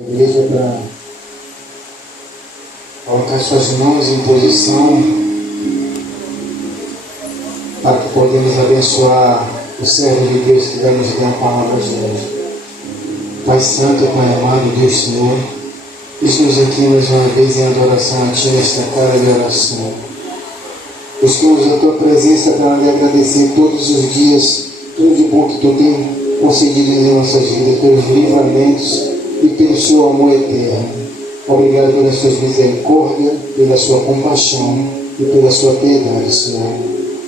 Igreja para colocar suas mãos em posição para que podemos abençoar o servo de Deus que vai nos dar a palavra de hoje. Pai Santo, Pai amado, Deus Senhor, estamos aqui mais uma vez em adoração a Ti nesta cara de oração. Buscamos a Tua presença para lhe agradecer todos os dias, tudo de bom que Tu tem concedido em nossas vidas, pelos livramentos e pelo Seu amor eterno. Obrigado pelas Suas misericórdias, pela Sua compaixão e pela Sua piedade, Senhor,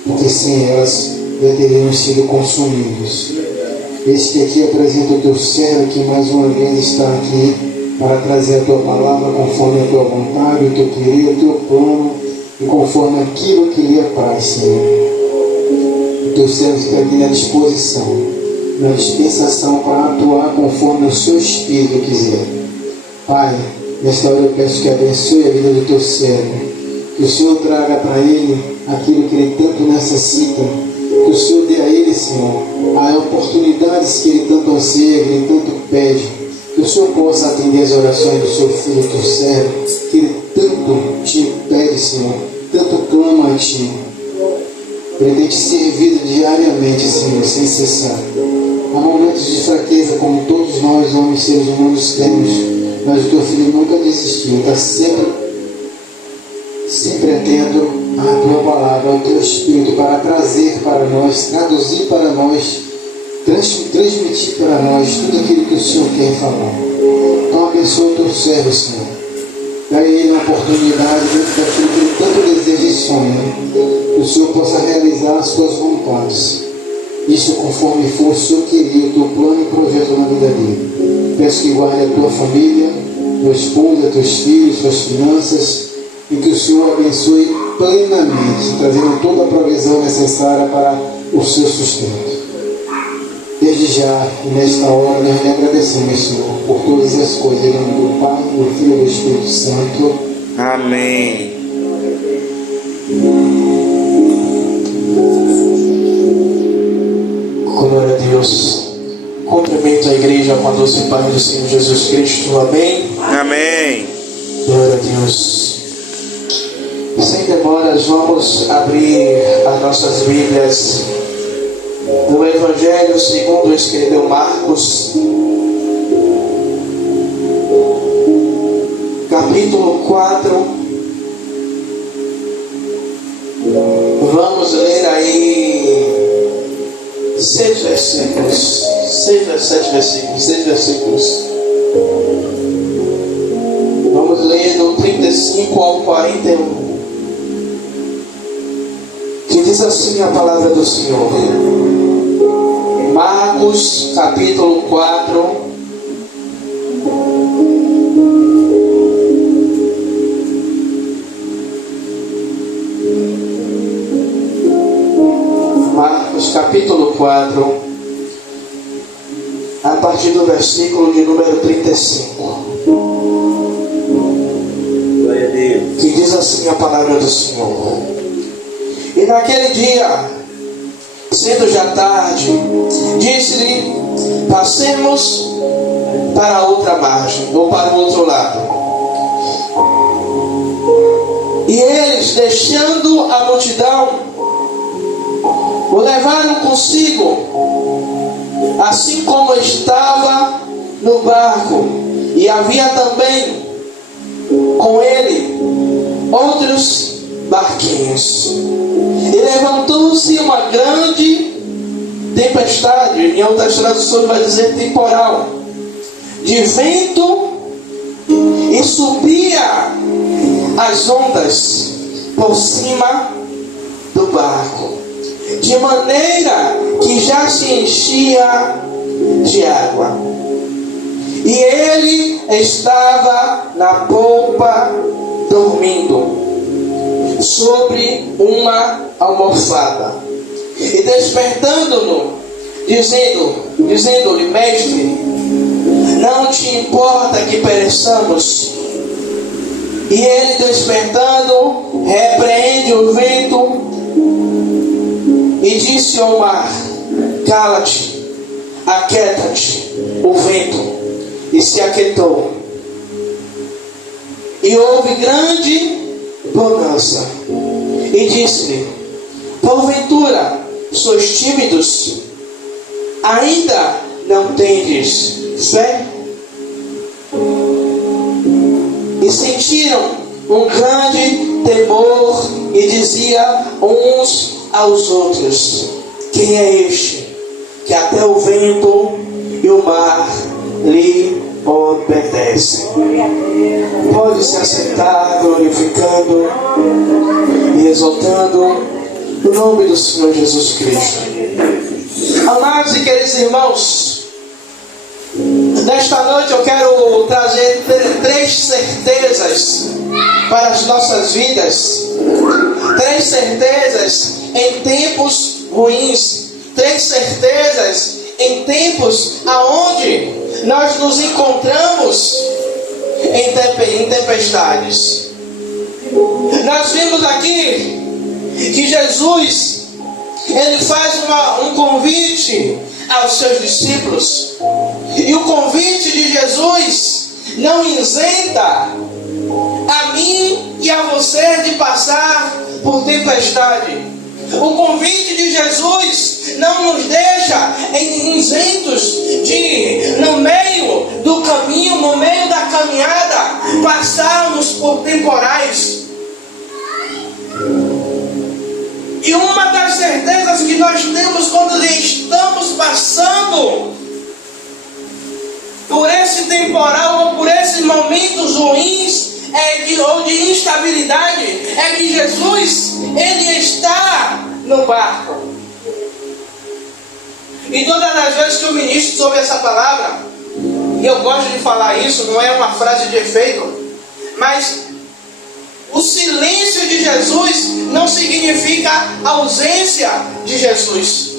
porque sem elas já teríamos sido consumidos. Eis que aqui apresento o Teu servo que mais uma vez está aqui para trazer a Tua palavra conforme a Tua vontade, o Teu querer, o Teu plano e conforme aquilo que lhe apraz, Senhor. O Teu servo está aqui na disposição, na dispensação para atuar conforme o Seu Espírito quiser. Pai, nesta hora eu peço que abençoe a vida do Teu servo, que o Senhor traga para ele aquilo que ele tanto necessita, que o Senhor dê a ele, Senhor, as oportunidades que ele tanto anseia, que ele tanto pede, que o Senhor possa atender as orações do Seu filho, do Teu servo, que ele tanto te pede, Senhor, tanto clama a Ti. Ele tem te servido diariamente, Senhor, sem cessar. Há momentos de fraqueza, como todos nós, homens, seres humanos, temos, mas o Teu filho nunca desistiu, está sempre atento à Tua palavra, ao Teu Espírito, para trazer para nós, traduzir para nós, transmitir para nós tudo aquilo que o Senhor quer falar. Então abençoa o Teu servo, Senhor. Dá a ele uma oportunidade dentro daquilo que ele tanto deseja e sonha, que o Senhor possa realizar as Tuas vontades. Isso conforme for o Senhor querer, o Teu plano e projeto na vida dele. Peço que guarde a Tua família, tua esposa, teus filhos, tuas finanças, e que o Senhor abençoe plenamente, trazendo toda a provisão necessária para o seu sustento. Desde já, e nesta hora, nós lhe agradecemos, Senhor, por todas as coisas, em nome do Pai, do Filho e do Espírito Santo. Amém. Glória a Deus. Cumprimento a igreja com a doce paz do Senhor Jesus Cristo. Amém. Amém. Glória a Deus. Sem demoras, vamos abrir as nossas Bíblias no Evangelho segundo escreveu Marcos, capítulo 4. Vamos ler aí 6 versículos, 6 versículos. Vamos ler do 35 ao 41. Que diz assim a palavra do Senhor. Marcos, capítulo 4. Marcos, capítulo 4, a partir do versículo de número 35. Glória a Deus. Que diz assim a palavra do Senhor. E naquele dia, sendo já tarde, disse-lhe: passemos para a outra margem, ou para o outro lado. E eles, deixando a multidão, o levaram consigo, assim como estava no barco, e havia também com ele outros barquinhos. E levantou-se uma grande tempestade, em outras traduções vai dizer temporal, de vento, e subia as ondas por cima do barco, de maneira que já se enchia de água. E ele estava na polpa, dormindo sobre uma almofada. E despertando-no, dizendo-lhe: mestre, não te importa que pereçamos? E ele, despertando, repreende o vento e disse ao mar: cala-te, aquieta-te. O vento e se aquietou, e houve grande bonança. E disse-lhe: porventura sois tímidos? Ainda não tendes fé? E sentiram um grande temor e dizia uns aos outros: quem é este, que até o vento e o mar lhe obedecem? Pode se assentar, glorificando e exaltando o nome do Senhor Jesus Cristo. Amados e queridos irmãos, nesta noite eu quero trazer três certezas para as nossas vidas. Três certezas em tempos ruins. Três certezas em tempos aonde nós nos encontramos em tempestades. Nós vimos aqui que Jesus, ele faz um convite aos seus discípulos. E o convite de Jesus não isenta a mim e a você de passar por tempestade. O convite de Jesus não nos deixa isentos de, no meio do caminho, no meio da caminhada, passarmos por temporais. E uma das certezas que nós temos quando estamos passando por esse temporal ou por esses momentos ruins ou de instabilidade, é que Jesus, ele está no barco. E todas as vezes que eu ministro sobre essa palavra, e eu gosto de falar isso, não é uma frase de efeito, mas o silêncio de Jesus não significa ausência de Jesus.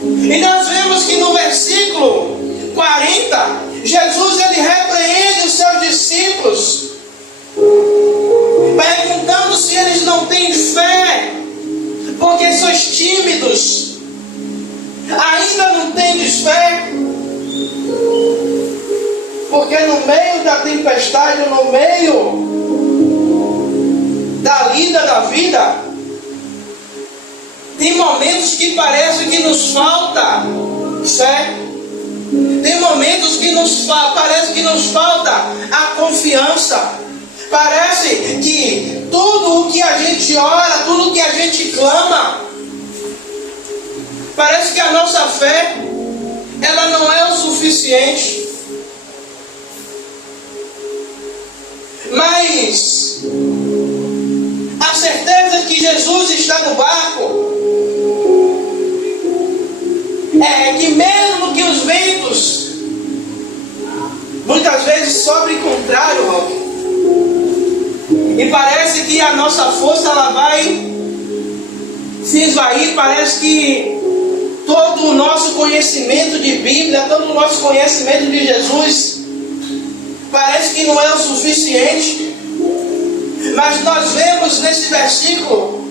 E nós vemos que no versículo 40, Jesus, ele repreende os seus discípulos, perguntando se eles não têm fé, porque sois tímidos. Ainda não tendes fé? Porque no meio da tempestade, no meio da lida da vida, tem momentos que parece que nos falta fé. Tem momentos que parece que nos falta a confiança. Parece que tudo o que a gente ora, tudo o que a gente clama, parece que a nossa fé, ela não é o suficiente. Mas a certeza que Jesus está no barco é que mesmo que os ventos muitas vezes sobrem contrário, Roque, e parece que a nossa força ela vai se esvair, parece que todo o nosso conhecimento de Bíblia, todo o nosso conhecimento de Jesus, parece que não é o suficiente. Mas nós vemos nesse versículo,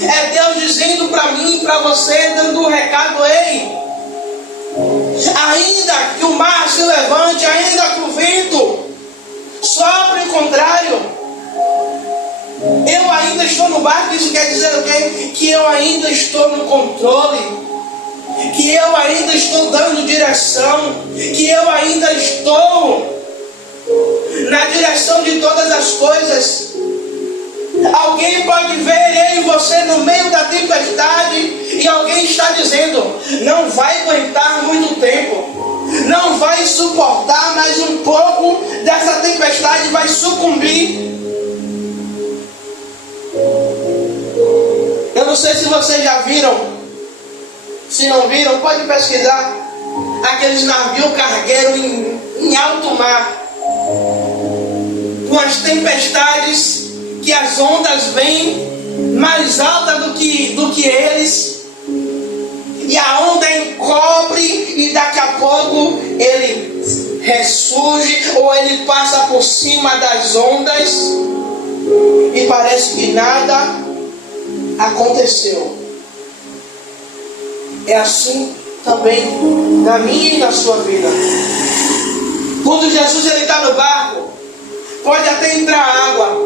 é Deus dizendo para mim e para você, dando um recado: ei, ainda que o mar se levante, ainda que o vento sopre o contrário, eu ainda estou no barco. Isso quer dizer o quê? Que eu ainda estou no controle, que eu ainda estou dando direção, que eu ainda estou na direção de todas as coisas. Alguém pode ver eu e você no meio da tempestade e alguém está dizendo: não vai aguentar muito tempo, não vai suportar mais um pouco dessa tempestade, vai sucumbir. Eu não sei se vocês já viram, se não viram, pode pesquisar aqueles navios cargueiros em alto mar, com as tempestades, que as ondas vêm mais altas do que eles, e a onda encobre, e daqui a pouco ele ressurge, ou ele passa por cima das ondas, e parece que nada aconteceu. É assim também na minha e na sua vida. Quando Jesus está no barco, pode até entrar água,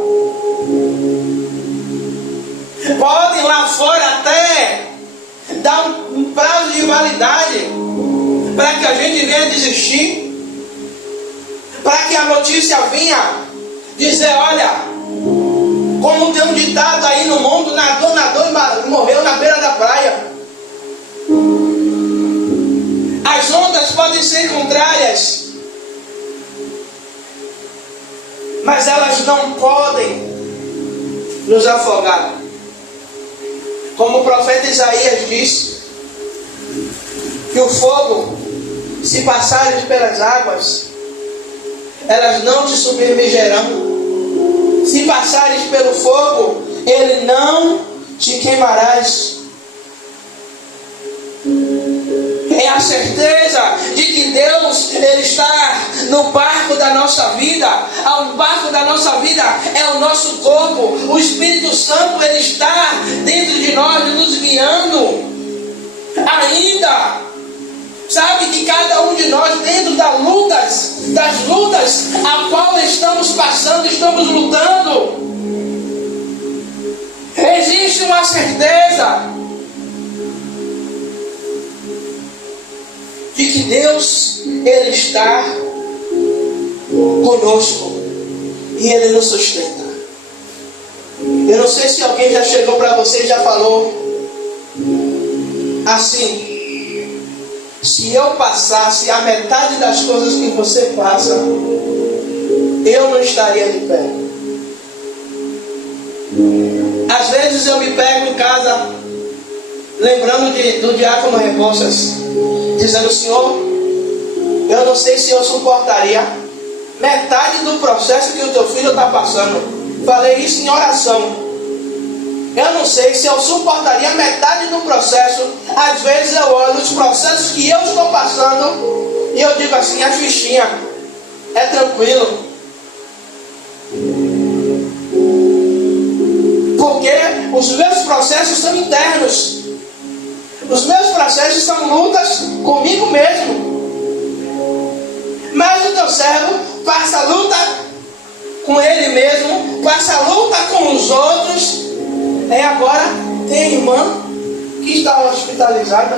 podem lá fora até dar um prazo de validade para que a gente venha desistir, para que a notícia venha dizer, olha, como tem um ditado aí no mundo, nadou e morreu na beira da praia. As ondas podem ser contrárias, mas elas não podem nos afogar. Como o profeta Isaías disse, que o fogo, se passares pelas águas, elas não te submergerão. Se passares pelo fogo, ele não te queimarás. É a certeza de que Deus, ele está no barco da nossa vida. O barco da nossa vida é o nosso corpo. O Espírito Santo, ele está dentro de nós, nos guiando. Ainda, sabe que cada um de nós, dentro das lutas a qual estamos passando, estamos lutando, existe uma certeza de que Deus, ele está conosco e ele nos sustenta. Eu não sei se alguém já chegou para você e já falou assim: se eu passasse a metade das coisas que você passa, eu não estaria de pé. Às vezes eu me pego em casa lembrando do diácono Rebouças, dizendo: Senhor, eu não sei se eu suportaria metade do processo que o teu filho está passando. Falei isso em oração. Eu não sei se eu suportaria metade do processo. Às vezes eu olho os processos que eu estou passando e eu digo assim: a fichinha, é tranquilo. Porque os meus processos são internos. Os meus processos são lutas comigo mesmo. Mas o teu servo passa a luta com ele mesmo, passa a luta com os outros. E agora tem irmã que está hospitalizada,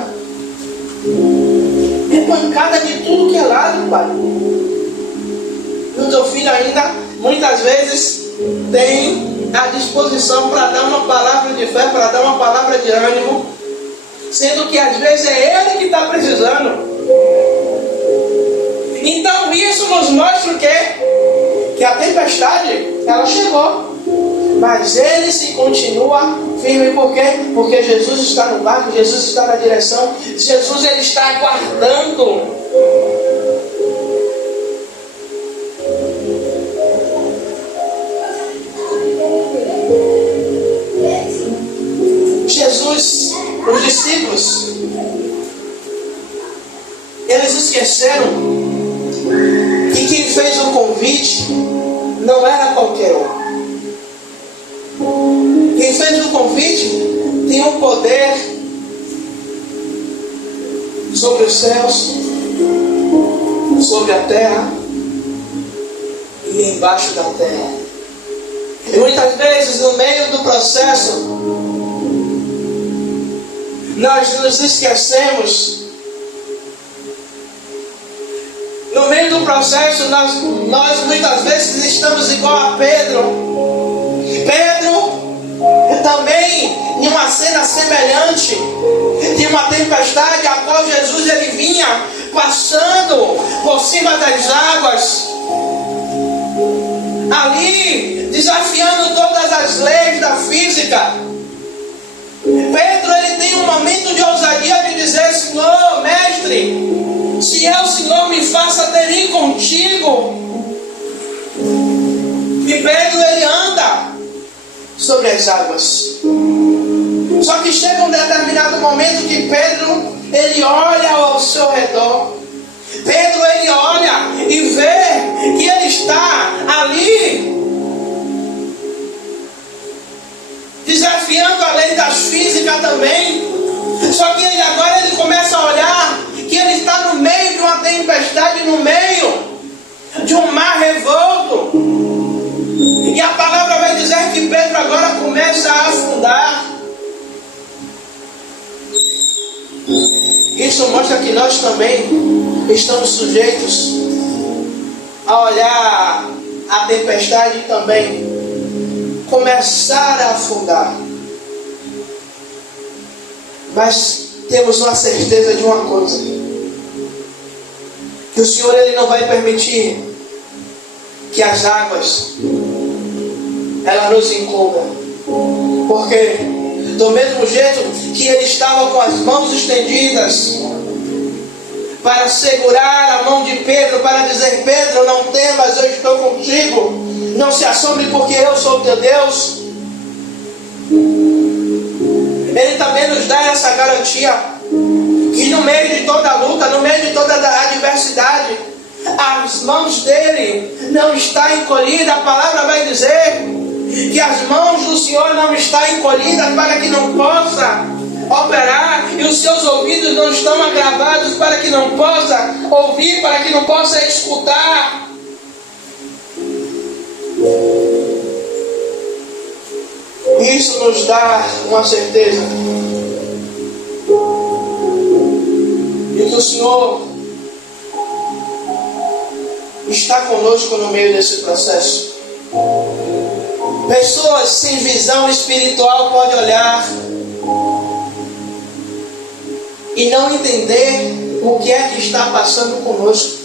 é pancada de tudo que é lado, pai. E o teu filho ainda, muitas vezes, tem a disposição para dar uma palavra de fé, para dar uma palavra de ânimo, sendo que às vezes é ele que está precisando. Então isso nos mostra o quê? Que a tempestade, ela chegou, mas ele se continua firme. Por quê? Porque Jesus está no barco, Jesus está na direção, Jesus, ele está aguardando. Jesus, os discípulos, eles esqueceram que quem fez o convite não era qualquer um. Quem fez o convite tem um poder sobre os céus, sobre a terra e embaixo da terra. E muitas vezes, no meio do processo, nós nos esquecemos. No meio do processo, nós muitas vezes estamos igual a Pedro. Pedro também, em uma cena semelhante de uma tempestade, a qual Jesus, ele vinha passando por cima das águas, ali desafiando todas as leis da física. Pedro, ele tem um momento de ousadia de dizer: Senhor, mestre, se é o Senhor, me faça ter ir contigo. E Pedro, ele anda sobre as águas. Só que chega um determinado momento que Pedro, ele olha ao seu redor. Pedro, ele olha e vê que ele está ali desafiando a lei das físicas também. Só que agora ele começa a olhar que ele está no meio de uma tempestade, no meio de um mar revolto. lógica que nós também estamos sujeitos a olhar a tempestade e também começar a afundar. Mas temos uma certeza de uma coisa: que o Senhor Ele não vai permitir que as águas ela nos encubram. Porque do mesmo jeito que Ele estava com as mãos estendidas para segurar a mão de Pedro, para dizer: Pedro, não temas, eu estou contigo, não se assombre porque eu sou teu Deus. Ele também nos dá essa garantia que no meio de toda a luta, no meio de toda a adversidade, as mãos dele não estão encolhidas. A palavra vai dizer que as mãos do Senhor não estão encolhidas para que não possa operar, e os seus ouvidos não estão agravados para que não possa ouvir, para que não possa escutar. Isso nos dá uma certeza de que o Senhor está conosco no meio desse processo. Pessoas sem visão espiritual podem olhar e não entender o que é que está passando conosco.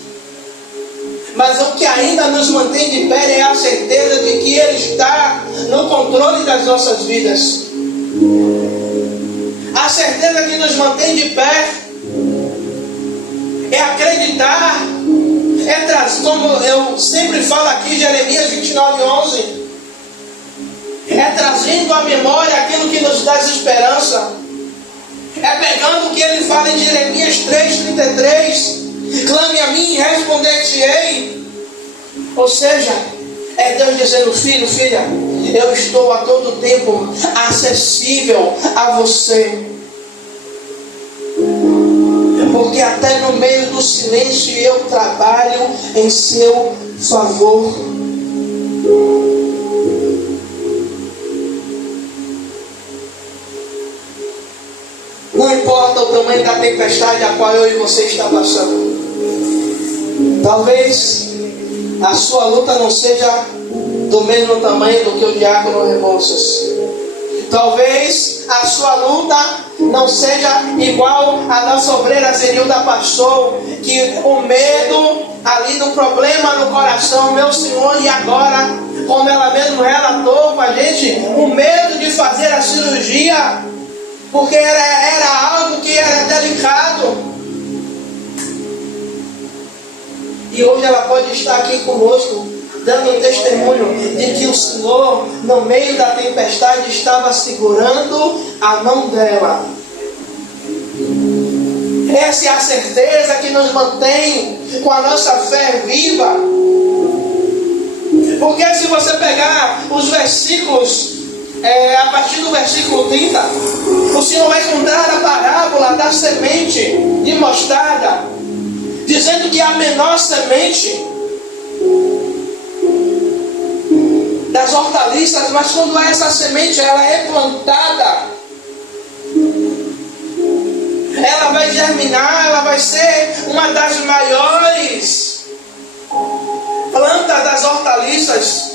Mas o que ainda nos mantém de pé é a certeza de que Ele está no controle das nossas vidas. A certeza que nos mantém de pé é acreditar, como eu sempre falo aqui, Jeremias 29:11, é trazendo à memória aquilo que nos dá esperança. É pegando o que ele fala em Jeremias 3:33, clame a mim e responder-te-ei. Ou seja, é Deus dizendo: filho, filha, eu estou a todo tempo acessível a você. Porque até no meio do silêncio eu trabalho em seu favor. Não importa o tamanho da tempestade a qual eu e você está passando. Talvez a sua luta não seja do mesmo tamanho do que o diácono Rebouças. Talvez a sua luta não seja igual a nossa obreira Zenilda passou, que o medo ali do problema no coração, meu Senhor, e agora, como ela mesmo relatou com a gente, o medo de fazer a cirurgia, porque era algo que era delicado. E hoje ela pode estar aqui conosco, dando um testemunho de que o Senhor, no meio da tempestade, estava segurando a mão dela. Essa é a certeza que nos mantém com a nossa fé viva. Porque se você pegar os versículos, a partir do versículo 30, o Senhor vai contar a parábola da semente de mostarda, dizendo que a menor semente das hortaliças, mas quando essa semente ela é plantada, ela vai germinar, ela vai ser uma das maiores plantas das hortaliças.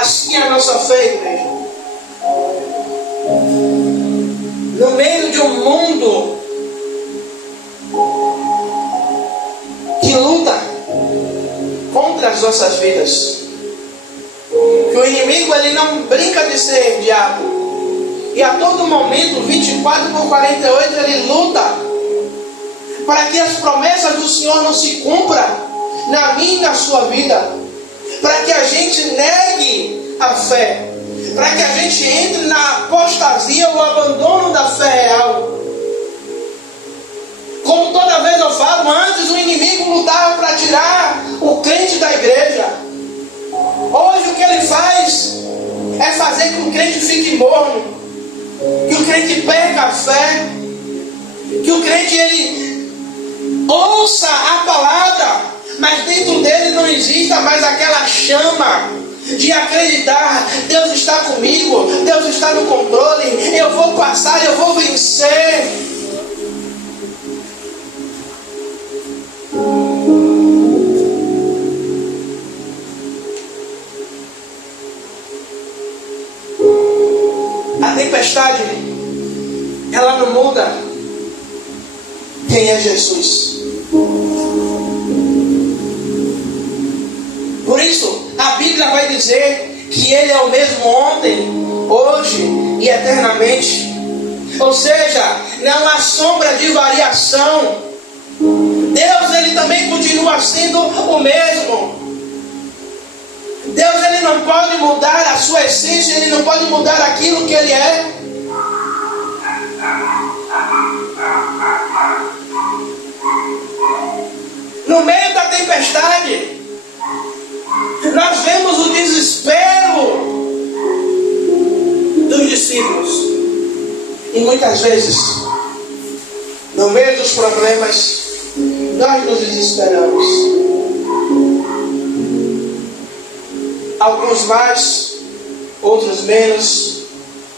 Assim é a nossa fé, igreja. No meio de um mundo que luta contra as nossas vidas, que o inimigo ele não brinca de ser diabo, e a todo momento, 24/48, ele luta para que as promessas do Senhor não se cumpram na minha e na sua vida, para que a gente negue a fé, para que a gente entre na apostasia, o abandono da fé real. Como toda vez eu falo, antes o inimigo lutava para tirar o crente da igreja. Hoje o que ele faz é fazer com que o crente fique morno, que o crente perca a fé, que o crente ele ouça a palavra, mas dentro dele não exista mais aquela chama, de acreditar, Deus está comigo, Deus está no controle, eu vou passar, eu vou vencer. A tempestade, ela não muda quem é Jesus. Por isso, a Bíblia vai dizer que Ele é o mesmo ontem, hoje e eternamente. Ou seja, não há sombra de variação. Deus, Ele também continua sendo o mesmo. Deus, Ele não pode mudar a sua essência, Ele não pode mudar aquilo que Ele é. No meio da tempestade, nós vemos o desespero dos discípulos. E muitas vezes, no meio dos problemas, nós nos desesperamos. Alguns mais, outros menos,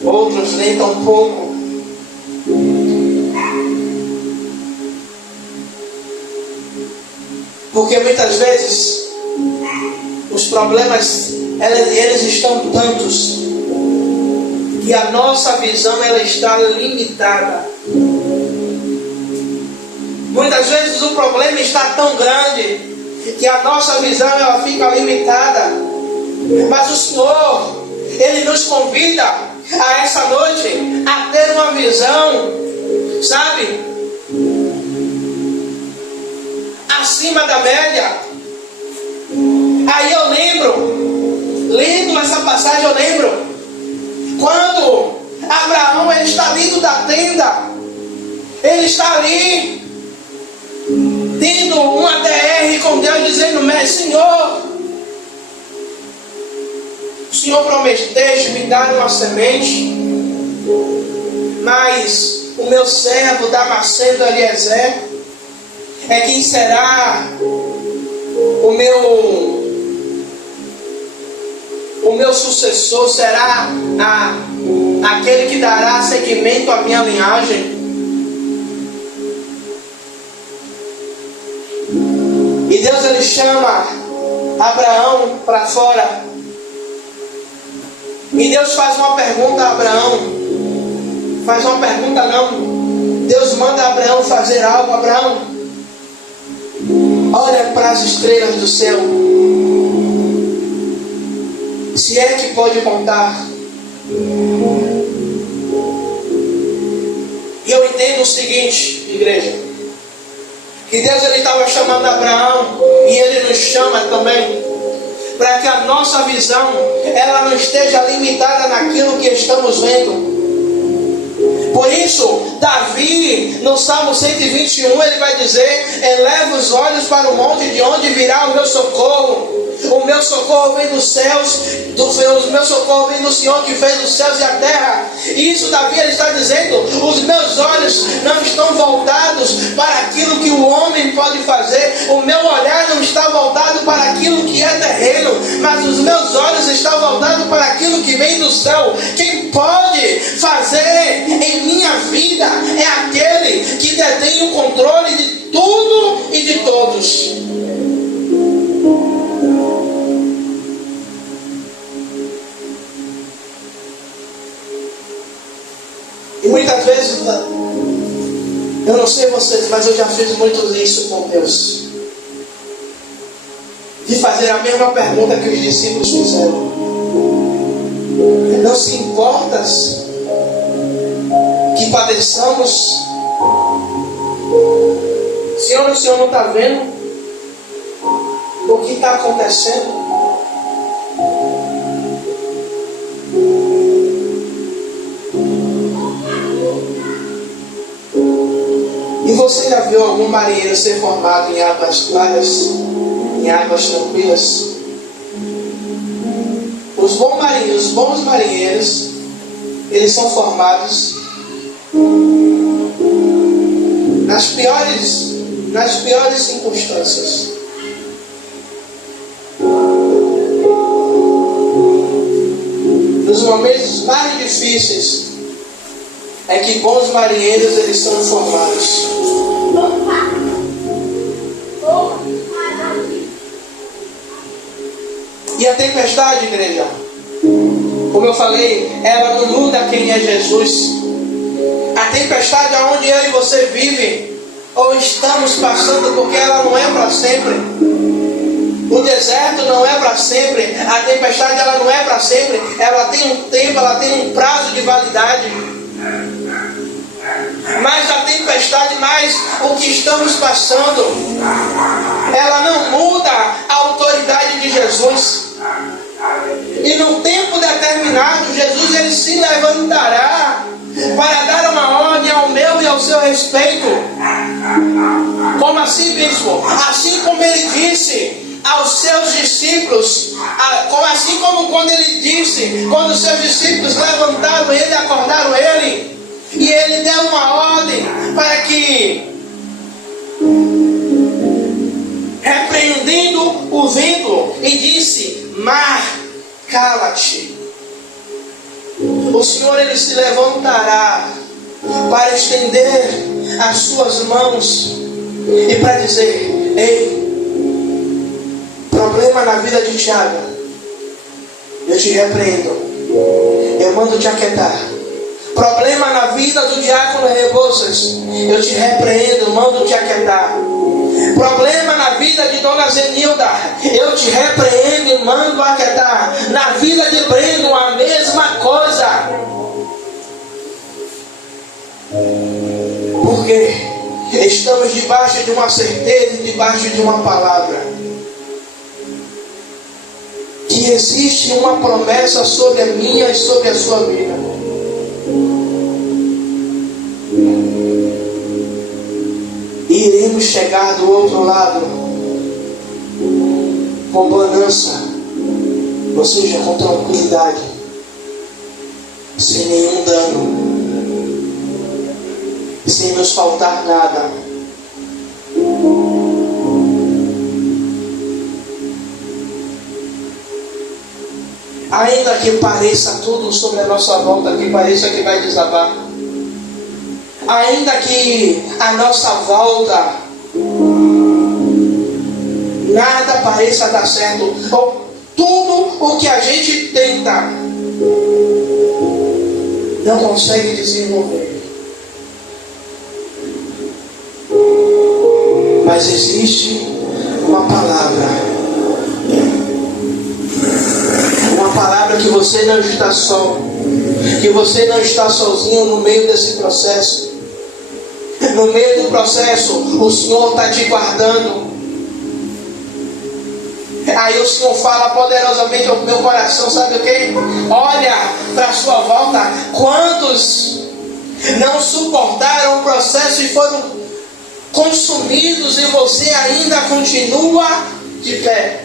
outros nem tão pouco. Porque muitas vezes os problemas eles estão tantos que a nossa visão ela está limitada. Muitas vezes o problema está tão grande que a nossa visão ela fica limitada. Mas o Senhor, Ele nos convida a essa noite a ter uma visão, sabe, acima da média. Aí eu lembro, lendo essa passagem, eu lembro quando Abraão ele está dentro da tenda, ele está ali tendo uma DR com Deus, dizendo: mas Senhor, o Senhor prometeste me dar uma semente, mas o meu servo Damasceno Eliezer é quem será o meu sucessor, será aquele que dará seguimento à minha linhagem. E Deus ele chama Abraão para fora. E Deus faz uma pergunta a Abraão. Faz uma pergunta não. Deus manda Abraão fazer algo. Abraão, olha para as estrelas do céu. Se é que pode contar. E eu entendo o seguinte, igreja, que Deus ele estava chamando Abraão e Ele nos chama também, para que a nossa visão ela não esteja limitada naquilo que estamos vendo. Por isso, Davi, no Salmo 121, ele vai dizer: eleva os olhos para o monte, de onde virá o meu socorro. O meu socorro vem dos céus, o meu socorro vem do Senhor que fez os céus e a terra. E isso Davi ele está dizendo: os meus olhos não estão voltados para aquilo que o homem pode fazer. O meu olhar não está voltado para aquilo que é terreno, mas os meus olhos estão voltados para aquilo que vem do céu. Quem pode fazer em minha vida é aquele que detém o controle de tudo e de todos. E muitas vezes, eu não sei vocês, mas eu já fiz muito isso com Deus. De fazer a mesma pergunta que os discípulos fizeram: não se importas que padeçamos? Senhor, o Senhor não está vendo o que está acontecendo? E você já viu algum marinheiro ser formado em águas claras, em águas tranquilas? Os bons marinheiros, eles são formados nas piores circunstâncias. mais difíceis é que bons marinheiros eles são formados. E a tempestade, igreja, como eu falei, ela não muda quem é Jesus. A tempestade aonde eu e você vive, ou estamos passando, porque ela não é para sempre. O deserto não é para sempre. A tempestade ela não é para sempre. Ela tem um tempo, ela tem um prazo de validade. Mas a tempestade, mais o que estamos passando, ela não muda a autoridade de Jesus. E no tempo determinado, Jesus ele se levantará para dar uma ordem ao meu e ao seu respeito. Como assim, bispo? Assim como ele disse aos seus discípulos, assim como quando ele disse, quando os seus discípulos levantaram ele, acordaram ele, e ele deu uma ordem para que, repreendendo o vento, e disse: mar, cala-te. O Senhor ele se levantará para estender as suas mãos e para dizer: ei, problema na vida de Tiago, eu te repreendo, eu mando te aquietar. Problema na vida do diácono Rebouças, eu te repreendo, mando te aquietar. Problema na vida de Dona Zenilda, eu te repreendo e mando aquietar. Na vida de Breno, a mesma coisa. Porque estamos debaixo de uma certeza, debaixo de uma palavra. Que existe uma promessa sobre a minha e sobre a sua vida. E iremos chegar do outro lado com bonança, ou seja, com tranquilidade, sem nenhum dano, sem nos faltar nada. Ainda que pareça tudo sobre a nossa volta, que pareça que vai desabar, ainda que a nossa volta nada pareça dar certo, ou tudo o que a gente tenta não consegue desenvolver, mas existe uma palavra que você não está só, que você não está sozinho no meio desse processo. No meio do processo, o Senhor está te guardando. Aí o Senhor fala poderosamente ao meu coração, sabe o que? Olha para a sua volta, quantos não suportaram o processo e foram consumidos, e você ainda continua de pé.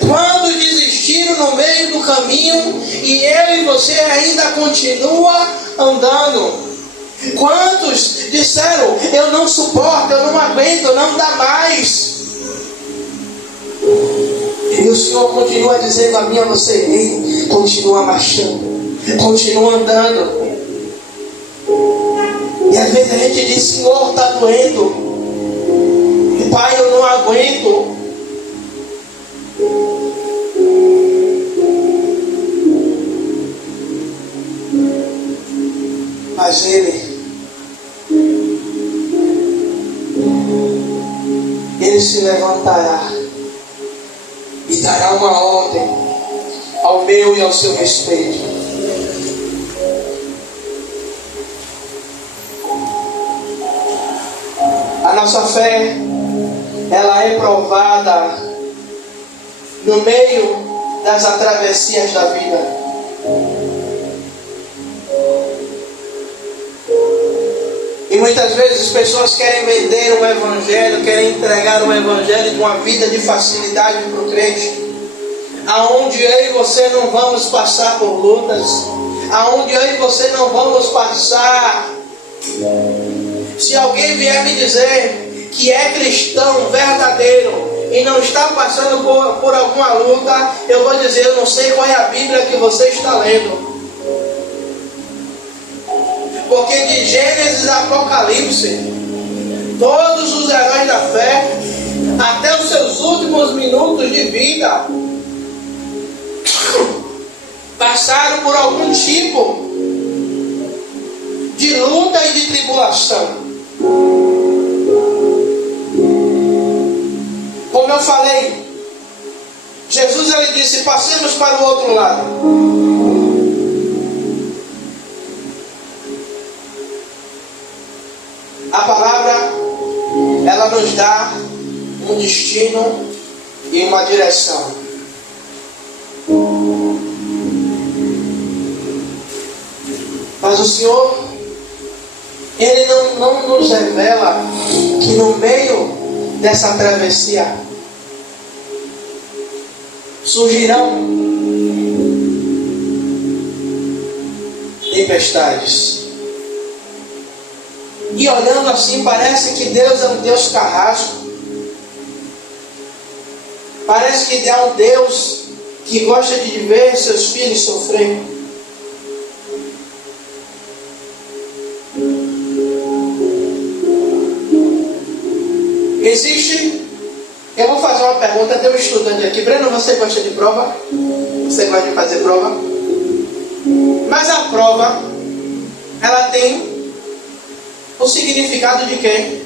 Quando desistiram no meio do caminho e eu e você ainda continua andando. Quantos disseram: eu não suporto, eu não aguento, não dá mais. E o Senhor continua dizendo a mim e a você: ei, continua marchando, continua andando. E às vezes a gente diz: Senhor, está doendo, Pai, eu não aguento. Mas Ele se levantará e dará uma ordem ao meu e ao seu respeito. A nossa fé, ela é provada no meio das travessias da vida. E muitas vezes as pessoas querem vender um evangelho, querem entregar um evangelho com uma vida de facilidade para o crente, aonde eu e você não vamos passar por lutas, aonde eu e você não vamos passar. Se alguém vier me dizer que é cristão verdadeiro e não está passando por alguma luta, eu vou dizer, eu não sei qual é a Bíblia que você está lendo. Porque de Gênesis a Apocalipse, todos os heróis da fé, até os seus últimos minutos de vida, passaram por algum tipo de luta e de tribulação. Como eu falei, Jesus ele disse, passemos para o outro lado. A palavra, ela nos dá um destino e uma direção. Mas o Senhor, Ele não nos revela que no meio dessa travessia surgirão tempestades. E olhando assim, parece que Deus é um Deus carrasco. Parece que é um Deus que gosta de ver seus filhos sofrer. Existe, eu vou fazer uma pergunta, tem um estudante aqui. Breno, você gosta de prova? Você gosta de fazer prova? Mas a prova, ela tem o significado de quê?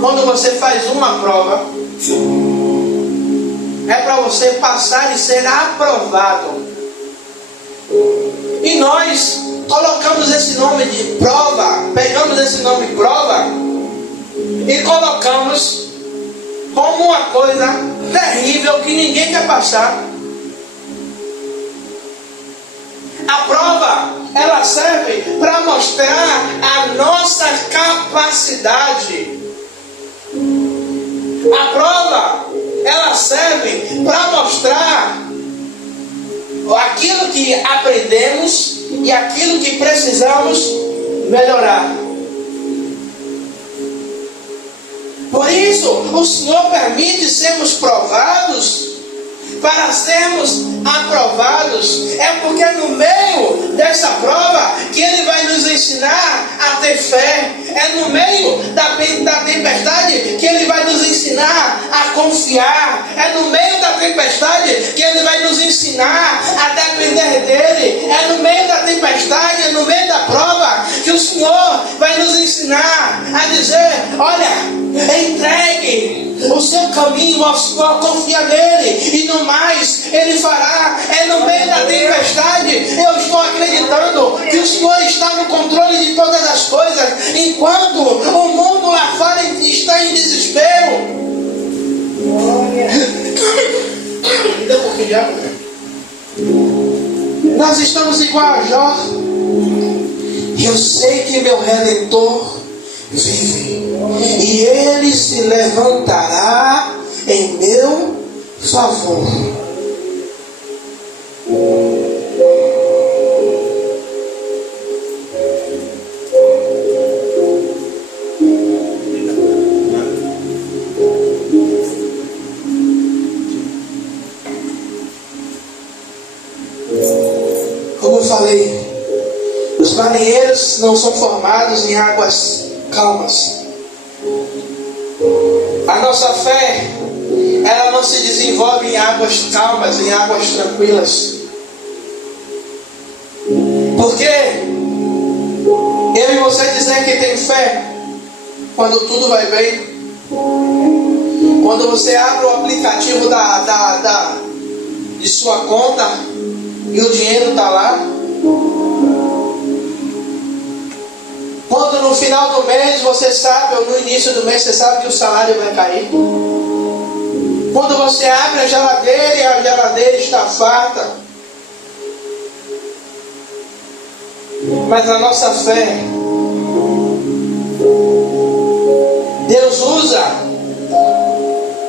Quando você faz uma prova, é para você passar e ser aprovado. E nós colocamos esse nome de prova, pegamos esse nome prova e colocamos como uma coisa terrível que ninguém quer passar. A prova, ela serve para mostrar a nossa capacidade. A prova, ela serve para mostrar aquilo que aprendemos e aquilo que precisamos melhorar. Por isso, o Senhor permite sermos provados para sermos aprovados. É porque no meio dessa prova que Ele vai nos ensinar a ter fé. É no meio da tempestade que Ele vai nos ensinar a confiar. É no meio da tempestade que Ele vai nos ensinar a depender dEle. É no meio da tempestade, é no meio da prova que o Senhor vai nos ensinar a dizer, olha, entregue o seu caminho ao Senhor, confia nele e no mais Ele fará. É no meio da tempestade, eu estou acreditando que o Senhor está no controle de todas as coisas, enquanto o mundo lá fora está em desespero. Deu um pouquinho de água. Nós estamos igual a Jó. Eu sei que meu Redentor vive e Ele se levantará em meu favor. Como eu falei, os marinheiros não são formados em águas calmas. A nossa fé, ela não se desenvolve em águas calmas, em águas tranquilas. Porque eu e você dizer que tem fé quando tudo vai bem, quando você abre o aplicativo de sua conta e o dinheiro está lá, quando no final do mês você sabe, ou no início do mês você sabe que o salário vai cair, quando você abre a geladeira e a geladeira está farta. Mas a nossa fé, Deus usa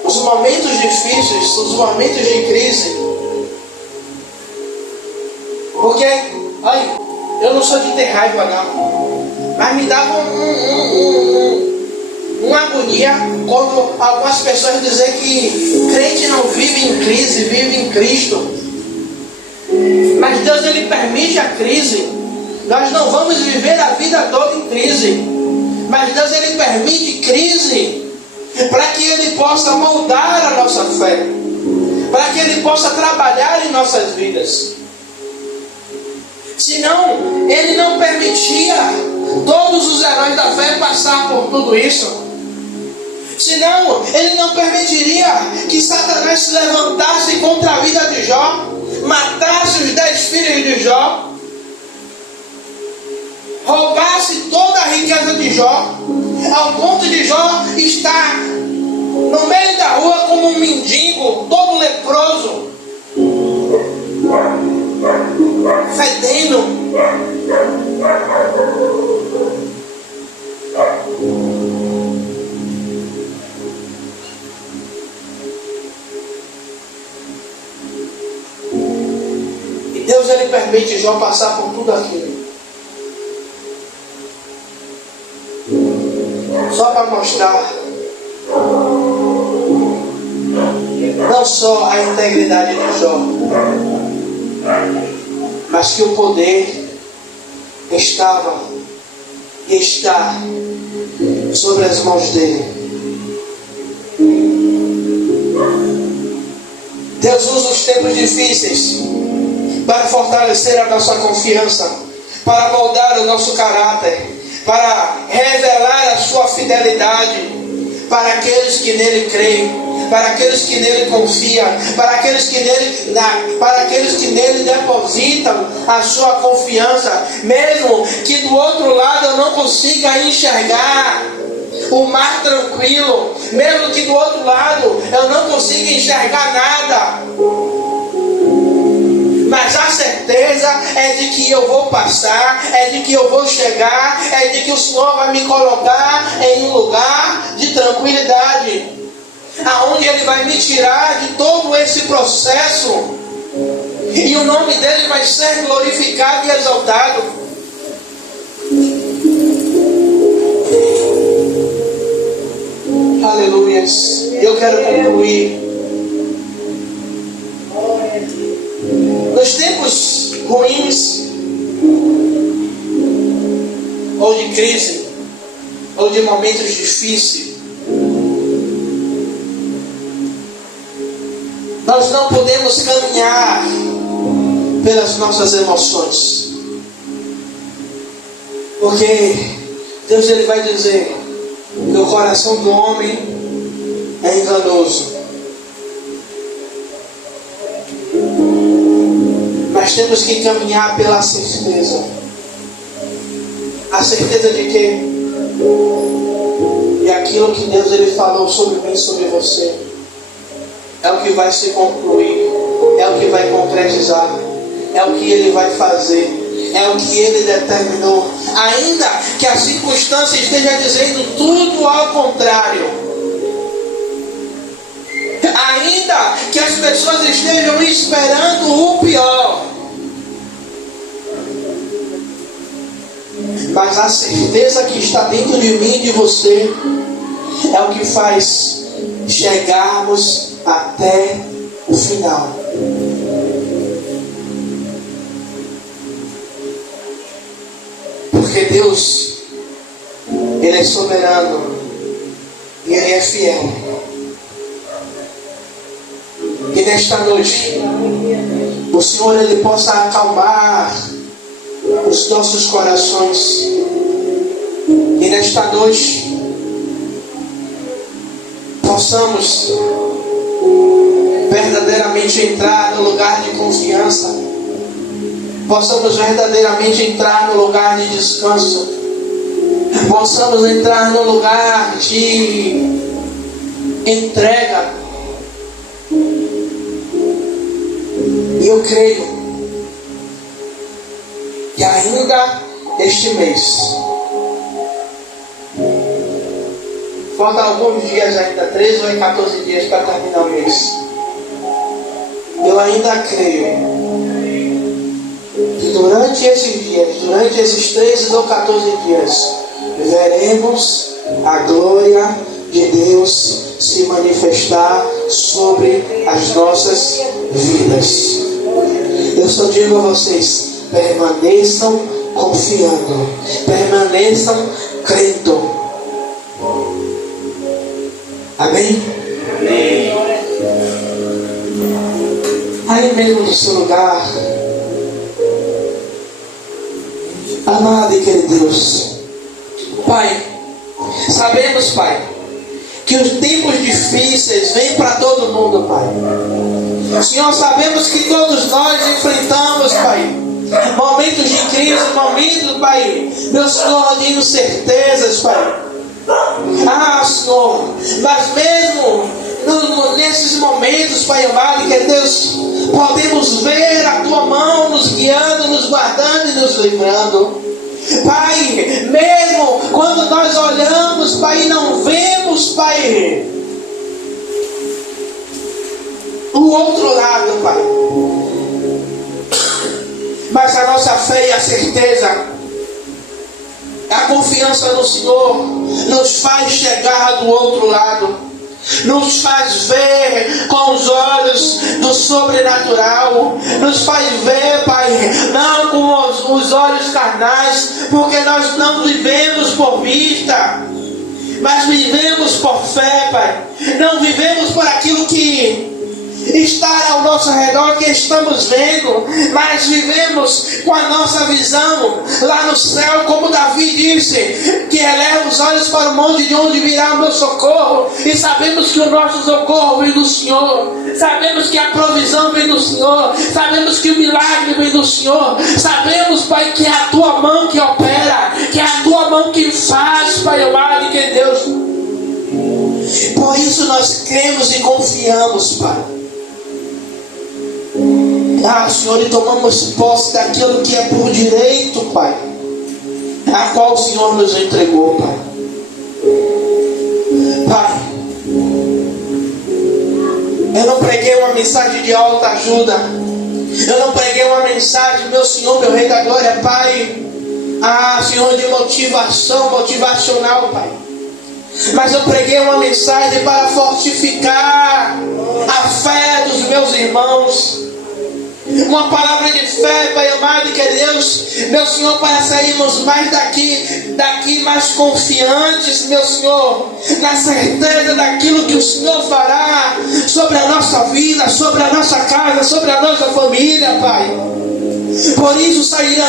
os momentos difíceis, os momentos de crise, porque, olha, eu não sou de ter raiva não, mas me dava uma agonia quando algumas pessoas dizem que crente não vive em crise, vive em Cristo. Mas Deus, Ele permite a crise. Nós não vamos viver a vida toda em crise. Mas Deus, Ele permite crise para que Ele possa moldar a nossa fé, para que Ele possa trabalhar em nossas vidas. Senão, Ele não permitia todos os heróis da fé passar por tudo isso. Senão, Ele não permitiria que Satanás se levantasse contra a vida de Jó, matasse os 10 filhos de Jó, roubasse toda a riqueza de Jó, ao ponto de Jó estar no meio da rua como um mendigo, todo leproso, fedendo. E Deus, Ele permite Jó passar por tudo aquilo, só para mostrar não só a integridade de Jó, mas que o poder estava e está sobre as mãos dele. Deus usa os tempos difíceis para fortalecer a nossa confiança, para moldar o nosso caráter, para revelar a sua fidelidade para aqueles que nele creem, para aqueles que nele confiam, para aqueles que nele depositam a sua confiança, mesmo que do outro lado eu não consiga enxergar o mar tranquilo, mesmo que do outro lado eu não consiga enxergar nada, mas a certeza é de que eu vou passar, é de que eu vou chegar, é de que o Senhor vai me colocar em um lugar de tranquilidade, aonde Ele vai me tirar de todo esse processo, e o nome dEle vai ser glorificado e exaltado. Aleluias. Eu quero concluir. Nos tempos ruins, ou de crise, ou de momentos difíceis, nós não podemos caminhar pelas nossas emoções, porque Deus, Ele vai dizer que o coração do homem é enganoso. Nós temos que caminhar pela certeza. A certeza de que e aquilo que Deus, Ele falou sobre mim, sobre você, é o que vai se concluir, é o que vai concretizar, é o que Ele vai fazer, é o que Ele determinou. Ainda que a circunstância esteja dizendo tudo ao contrário, ainda que as pessoas estejam esperando o pior, mas a certeza que está dentro de mim e de você é o que faz chegarmos até o final. Porque Deus, Ele é soberano e Ele é fiel. Que nesta noite o Senhor, Ele possa acalmar os nossos corações. E nesta noite possamos verdadeiramente entrar no lugar de confiança, possamos verdadeiramente entrar no lugar de descanso, possamos entrar no lugar de entrega. E eu creio que ainda este mês, falta alguns dias ainda, 13 ou 14 dias para terminar o mês, eu ainda creio que durante esses dias, durante esses 13 ou 14 dias, veremos a glória de Deus se manifestar sobre as nossas vidas. Eu só digo a vocês: permaneçam confiando, permaneçam crendo. Amém? Amém. Aí mesmo no seu lugar, amado e querido Deus, Pai, sabemos, Pai, que os tempos difíceis vêm para todo mundo, Pai. Senhor, sabemos que todos nós enfrentamos, Pai, momentos de crise, momentos, Pai, meu Senhor, de incertezas, Pai. Ah, Senhor, mas mesmo nesses momentos, Pai amado, que Deus, podemos ver a Tua mão nos guiando, nos guardando e nos livrando. Pai, mesmo quando nós olhamos, Pai, e não vemos, Pai, o outro lado, Pai, mas a nossa fé e a certeza, a confiança no Senhor nos faz chegar do outro lado, nos faz ver com os olhos do sobrenatural, nos faz ver, Pai, não com os olhos carnais, porque nós não vivemos por vista, mas vivemos por fé, Pai. Não vivemos por aquilo que está ao nosso redor, que estamos vendo, mas vivemos com a nossa visão lá no céu, como Davi disse, que eleva os olhos para o monte de onde virá o meu socorro, e sabemos que o nosso socorro vem do Senhor, sabemos que a provisão vem do Senhor, sabemos que o milagre vem do Senhor, sabemos, Pai, que é a Tua mão que opera, que é a Tua mão que faz, Pai amado, que é Deus. Por isso nós cremos e confiamos, Pai. Ah, Senhor, e tomamos posse daquilo que é por direito, Pai, a qual o Senhor nos entregou, Pai. Pai, eu não preguei uma mensagem de alta ajuda, eu não preguei uma mensagem, meu Senhor, meu Rei da Glória, Pai, Senhor, de motivacional, Pai, mas eu preguei uma mensagem para fortificar a fé dos meus irmãos. Uma palavra de fé, Pai amado, que é Deus, meu Senhor, para sairmos mais daqui mais confiantes, meu Senhor, na certeza daquilo que o Senhor fará sobre a nossa vida, sobre a nossa casa, sobre a nossa família, Pai. Por isso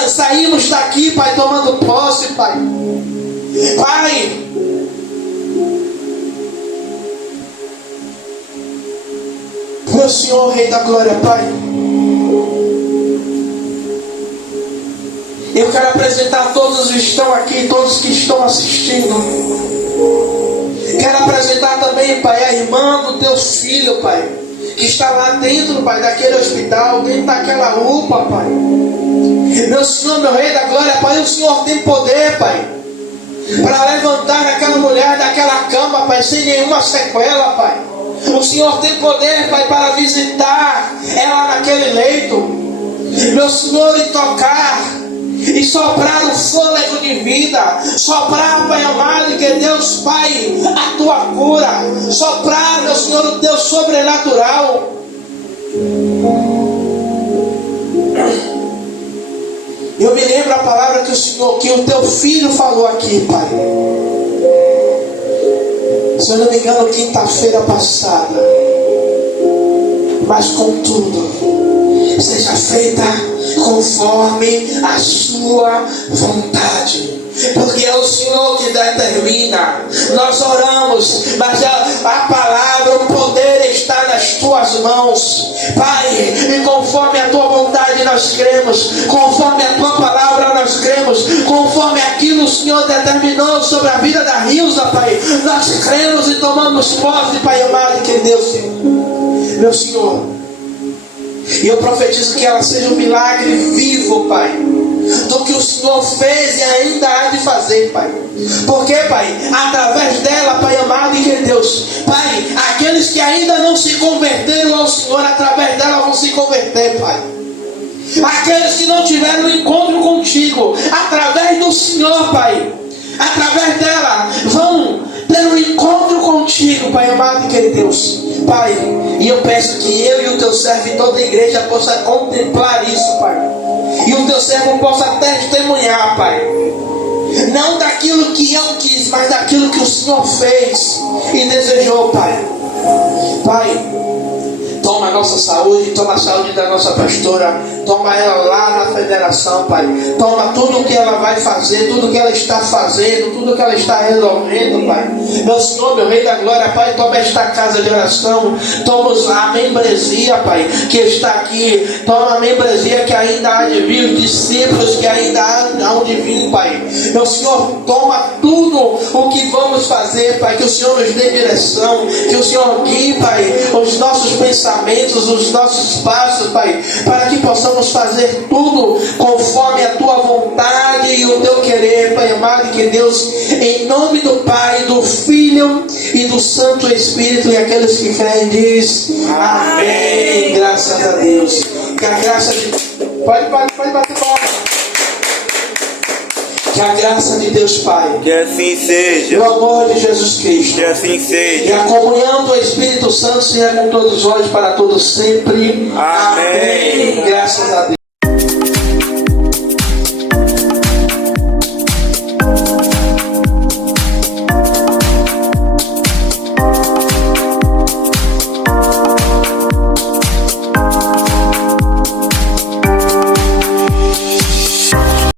saímos daqui, Pai, tomando posse, Pai. Pai, meu Senhor, Rei da Glória, Pai, eu quero apresentar todos que estão aqui, todos que estão assistindo. Quero apresentar também, Pai, a irmã do Teu filho, Pai, que está lá dentro, Pai, daquele hospital, dentro daquela UPA, Pai. Meu Senhor, meu Rei da Glória, Pai, o Senhor tem poder, Pai, para levantar aquela mulher daquela cama, Pai, sem nenhuma sequela, Pai. O Senhor tem poder, Pai, para visitar ela naquele leito, meu Senhor, e tocar e soprar o fôlego de vida, soprar, Pai amado, que Deus, Pai, a Tua cura, soprar, meu Senhor, o Teu sobrenatural. Eu me lembro a palavra que o Teu filho falou aqui, Pai, se eu não me engano, quinta-feira passada. Mas contudo, seja feita conforme a Sua vontade, porque é o Senhor que determina. Nós oramos, mas a palavra, o poder está nas Tuas mãos, Pai, e conforme a Tua vontade nós cremos, conforme a Tua palavra nós cremos, conforme aquilo o Senhor determinou sobre a vida da Rilza, Pai, nós cremos e tomamos posse, Pai amado, que Deus, meu Senhor, e eu profetizo que ela seja um milagre vivo, Pai, do que o Senhor fez e ainda há de fazer, Pai. Porque, Pai, através dela, Pai amado e que Deus, Pai, aqueles que ainda não se converteram ao Senhor, através dela vão se converter, Pai. Aqueles que não tiveram um encontro contigo, através do Senhor, Pai, através dela, vão ter um encontro contigo, Pai amado e querido Deus. Pai, e eu peço que eu e o teu servo e toda a igreja possa contemplar isso, Pai. E o teu servo possa testemunhar, Pai. Não daquilo que eu quis, mas daquilo que o Senhor fez e desejou, Pai. Pai, toma a nossa saúde, toma a saúde da nossa pastora, toma ela lá na federação, Pai. Toma tudo o que ela vai fazer, tudo o que ela está fazendo, tudo o que ela está resolvendo, Pai. Meu Senhor, meu Rei da Glória, Pai, toma esta casa de oração, toma a membresia, Pai, que está aqui, toma a membresia que ainda há de vir, os discípulos que ainda há de vir, Pai. Meu Senhor, toma tudo o que vamos fazer, Pai, que o Senhor nos dê direção, que o Senhor guie, Pai, os nossos pensamentos, os nossos passos, Pai, para que possamos fazer tudo conforme a Tua vontade e o Teu querer, Pai amado, que Deus, em nome do Pai, do Filho e do Santo Espírito, e aqueles que creem, diz amém. Graças a Deus. Que a graça de... Pode bater palma. Que a graça de Deus Pai, Que assim seja. o amor de Jesus Cristo Que assim e seja. a comunhão do Espírito Santo seja com todos hoje para todos sempre. Amém. Graças a Deus.